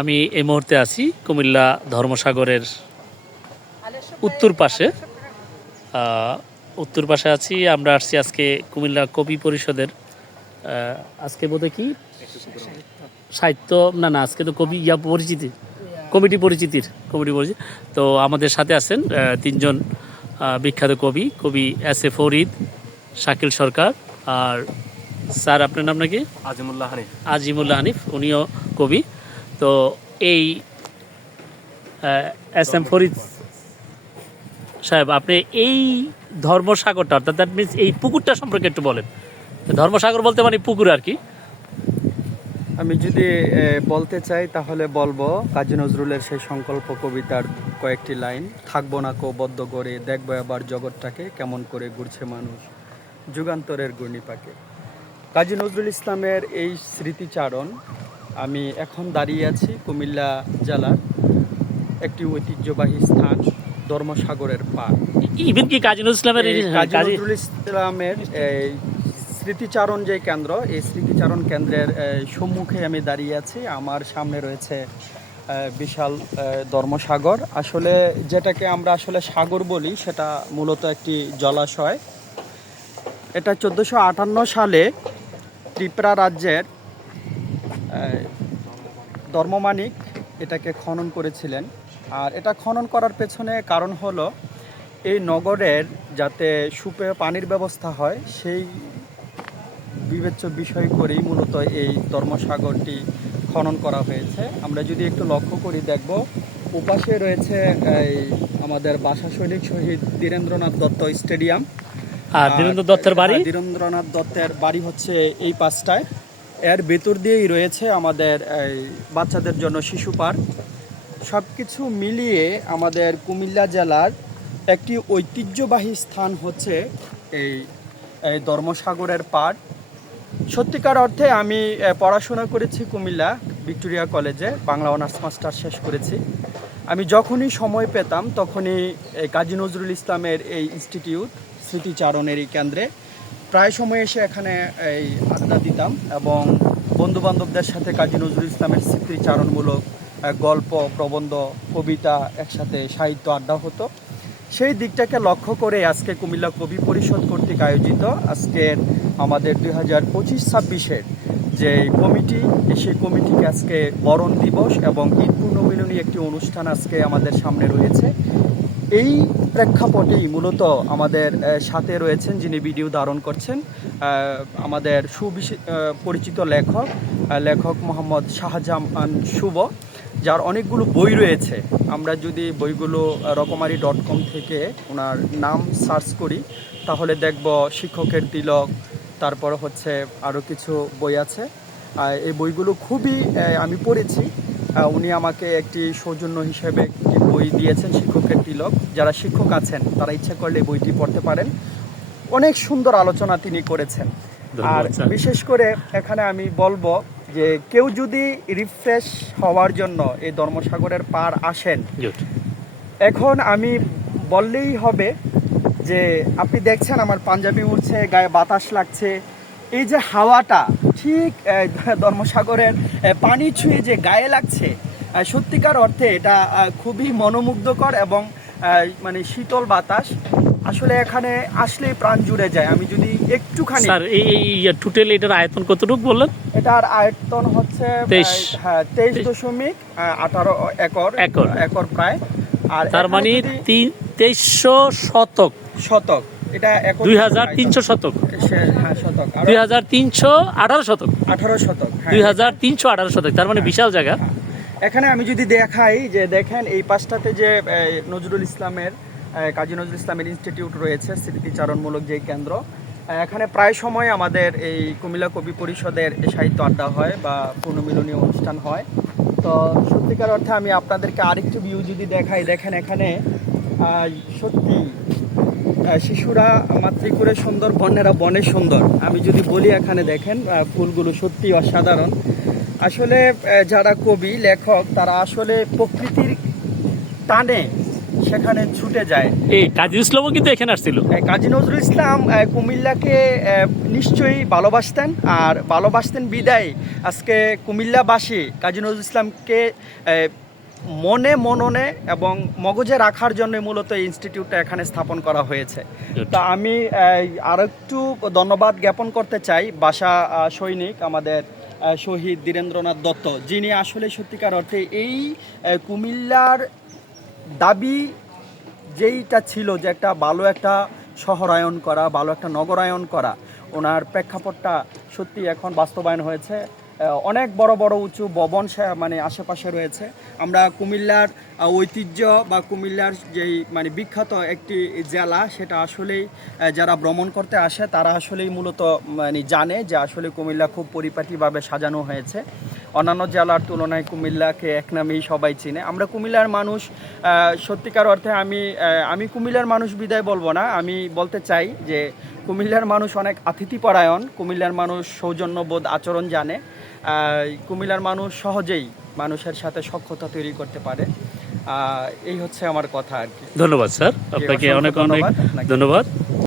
আমি এই মুহূর্তে আছি কুমিল্লা ধর্মসাগরের উত্তর পাশে। উত্তর পাশে আছি, আমরা আসছি আজকে কুমিল্লা কবি পরিষদের আজকে বোধহয় কি? সাহিত্য, না না, আজকে তো কবি, ইয়া পরিচিতি, কমিটি পরিচিতির, কমিটি পরিচিতি। তো আমাদের সাথে আছেন তিনজন বিখ্যাত কবি কবি এস এ ফরিদ, শাকিল সরকার আর স্যার আপনার নাম নাকি? আজিমুল্লাহ হানিফ। আজিমুল্লাহ হানিফ উনিও কবি। তো এই এস এম ফরিদ সাহেব আপনি এই ধর্মসাগরটা অর্থাৎ দ্যাট মিনস এই পুকুরটা সম্পর্কে একটু বলেন। ধর্মসাগর বলতে মানে পুকুর আর কি। আমি যদি বলতে চাই তাহলে বলব কাজী নজরুলের সেই সংকল্প কবিতার কয়েকটি লাইন থাকব না কো বদ্ধ করে দেখব আবার জগৎটাকে কেমন করে ঘুরছে মানুষ যুগান্তরের ঘূর্ণিপাকে কাজী নজরুল ইসলামের এই স্মৃতিচারণ আমি এখন দাঁড়িয়ে আছি কুমিল্লা জেলার একটি ঐতিহ্যবাহী স্থান ধর্মসাগরের পাড়। ইভেন কি কাজী নজরুল ইসলামের কাজী নজরুল ইসলামের এই স্মৃতিচারণ যে কেন্দ্র এই স্মৃতিচারণ কেন্দ্রের সম্মুখে আমি দাঁড়িয়ে আছি। আমার সামনে রয়েছে বিশাল ধর্মসাগর। আসলে যেটাকে আমরা আসলে সাগর বলি সেটা মূলত একটি জলাশয়। এটা চোদ্দোশো আটান্ন সালে ত্রিপুরা রাজ্যের ধর্মমানিক এটাকে খনন করেছিলেন। আর এটা খনন করার পেছনে কারণ হলো, এই নগরের যাতে সুপেয় পানির ব্যবস্থা হয়, সেই বিবেচ্য বিষয় করেই মূলত এই ধর্মসাগরটি খনন করা হয়েছে। আমরা যদি একটু লক্ষ্য করি, দেখব উপাশে রয়েছে আমাদের বাসা সৈনিক শহীদ বীরেন্দ্রনাথ দত্ত স্টেডিয়াম। আর বীরেন্দ্র দত্তের বাড়ি? বীরেন্দ্রনাথ দত্তের বাড়ি হচ্ছে এই পাঁচটায়। এর ভেতর দিয়েই রয়েছে আমাদের বাচ্চাদের জন্য শিশু পার্ক। সব কিছু মিলিয়ে আমাদের কুমিল্লা জেলার একটি ঐতিহ্যবাহী স্থান হচ্ছে এই এই ধর্মসাগরের পাড়। সত্যিকার অর্থে আমি পড়াশোনা করেছি কুমিল্লা ভিক্টোরিয়া কলেজে, বাংলা অনার্স মাস্টার শেষ করেছি। আমি যখনই সময় পেতাম তখনই কাজী নজরুল ইসলামের এই ইনস্টিটিউট স্মৃতিচারণের এই কেন্দ্রে। প্রায় সময় এসে এখানে এই আড্ডা দিতাম এবং বন্ধুবান্ধবদের সাথে কাজী নজরুল ইসলামের স্মৃতিচারণমূলক গল্প, প্রবন্ধ, কবিতা একসাথে সাহিত্য আড্ডা হতো। সেই দিকটাকে লক্ষ্য করে আজকে কুমিল্লা কবি পরিষদ কর্তৃক আয়োজিত আজকের আমাদের দুই হাজার পঁচিশ ছাব্বিশের যে কমিটি, সেই কমিটিকে আজকে বরণ দিবস এবং ঈদ পূর্ণমিলনী একটি অনুষ্ঠান আজকে আমাদের সামনে রয়েছে। এই প্রেক্ষাপটেই মূলত আমাদের সাথে রয়েছেন যিনি ভিডিও ধারণ করছেন আমাদের সুবিশ পরিচিত লেখক লেখক মোহাম্মদ শাহজাহান শুভ, যার অনেকগুলো বই রয়েছে। আমরা যদি বইগুলো রকমারি ডট কম থেকে ওনার নাম সার্চ করি, তাহলে দেখব শিক্ষকের তিলক, তারপর হচ্ছে আরও কিছু বই আছে। এই বইগুলো খুবই আমি পড়েছি। উনি আমাকে একটি সৌজন্য হিসেবে একটি বই দিয়েছেন শিক্ষকের তিলক যারা শিক্ষক আছেন তারা ইচ্ছা করলে বইটি পড়তে পারেন। অনেক সুন্দর আলোচনা তিনি করেছেন। আর বিশেষ করে এখানে আমি বলব যে কেউ যদি রিফ্রেশ হওয়ার জন্য এই ধর্মসাগরের পার আসেন এখন আমি বললেই হবে যে আপনি দেখছেন আমার পাঞ্জাবি উঠছে গায়ে বাতাস লাগছে। এই যে হাওয়াটা ঠিক ধর্মসাগরের পানি ছুঁয়ে যে গায়ে লাগছে সত্যিকার অর্থে এটা খুবই মনোমুগ্ধকর এবং মানে শীতল বাতাস। আসলে এখানে আসলেই প্রাণ জুড়ে যায়। আমি যদি একটুখানি স্যার এই টোটাল এটার আয়তন কতটুকু বললেন? এটার আয়তন হচ্ছে হ্যাঁ তেইশ দশমিক আঠারো একর একর। একর প্রায়। আর তার মানে তিন তেইশশো শতক। শতক। এটা দুই হাজার তিনশো শতক। হ্যাঁ শতক। দুই হাজার তিনশো আঠারো শতক। আঠারো শতক হ্যাঁ। দুই হাজার তিনশো আঠারো শতক তার মানে বিশাল জায়গা। এখানে আমি যদি দেখাই যে দেখেন এই পাশটাতে যে নজরুল ইসলামের কাজী নজরুল ইসলামের ইনস্টিটিউট রয়েছে স্মৃতিচারণমূলক যে কেন্দ্র। এখানে প্রায় সময় আমাদের এই কুমিল্লা কবি পরিষদের সাহিত্য আড্ডা হয় বা পূর্ণমিলনী অনুষ্ঠান হয়। তো সত্যিকার অর্থে আমি আপনাদেরকে আরেকটু ভিউ যদি দেখাই দেখেন এখানে সত্যি আহ, আমার মাতৃকুরে সুন্দর বন্যেরা বনে সুন্দর। আমি যদি বলি এখানে দেখেন ফুলগুলো সত্যি অসাধারণ। আসলে যারা কবি লেখক তারা আসলে প্রকৃতির টানে সেখানে ছুটে যায়। এই কাজী ইসলামও কিন্তু এখানে আসছিল। কাজী নজরুল ইসলাম কুমিল্লাকে নিশ্চয়ই ভালোবাসতেন। আর ভালোবাসতেন বিদায় আজকে কুমিল্লাবাসী কাজী নজরুল ইসলামকে মনে মননে এবং মগজে রাখার জন্য মূলত এই ইনস্টিটিউটটা এখানে স্থাপন করা হয়েছে। তা আমি আর একটু ধন্যবাদ জ্ঞাপন করতে চাই বাসা সৈনিক আমাদের শহীদ বীরেন্দ্রনাথ দত্ত যিনি আসলে সত্যিকার অর্থে এই কুমিল্লার দাবি যেইটা ছিল যে একটা ভালো একটা শহরায়ন করা ভালো একটা নগরায়ন করা ওনার প্রেক্ষাপটটা সত্যি এখন বাস্তবায়ন হয়েছে। অনেক বড় বড় উঁচু ভবন মানে আশেপাশে রয়েছে। আমরা কুমিল্লার ঐতিহ্য বা কুমিল্লার যেই মানে বিখ্যাত একটি জেলা, সেটা আসলেই যারা ভ্রমণ করতে আসে, তারা আসলেই মূলত মানে জানে যে আসলে কুমিল্লা খুব পরিপাটিভাবে সাজানো হয়েছে। অন্যান্য জেলার তুলনায় কুমিল্লাকে এক নামেই সবাই চিনে। আমরা কুমিল্লার মানুষ সত্যিকার অর্থে আমি আমি কুমিল্লার মানুষ বিদায় বলব না। আমি বলতে চাই যে কুমিল্লার মানুষ অনেক আতিথিপরায়ণ কুমিল্লার মানুষ সৌজন্যবোধ আচরণ জানে কুমিল্লার মানুষ সহজেই মানুষের সাথে সক্ষতা তৈরি করতে পারে। এই হচ্ছে আমার কথা আর কি। ধন্যবাদ স্যার। আপনাকে অনেক অনেক ধন্যবাদ। ধন্যবাদ।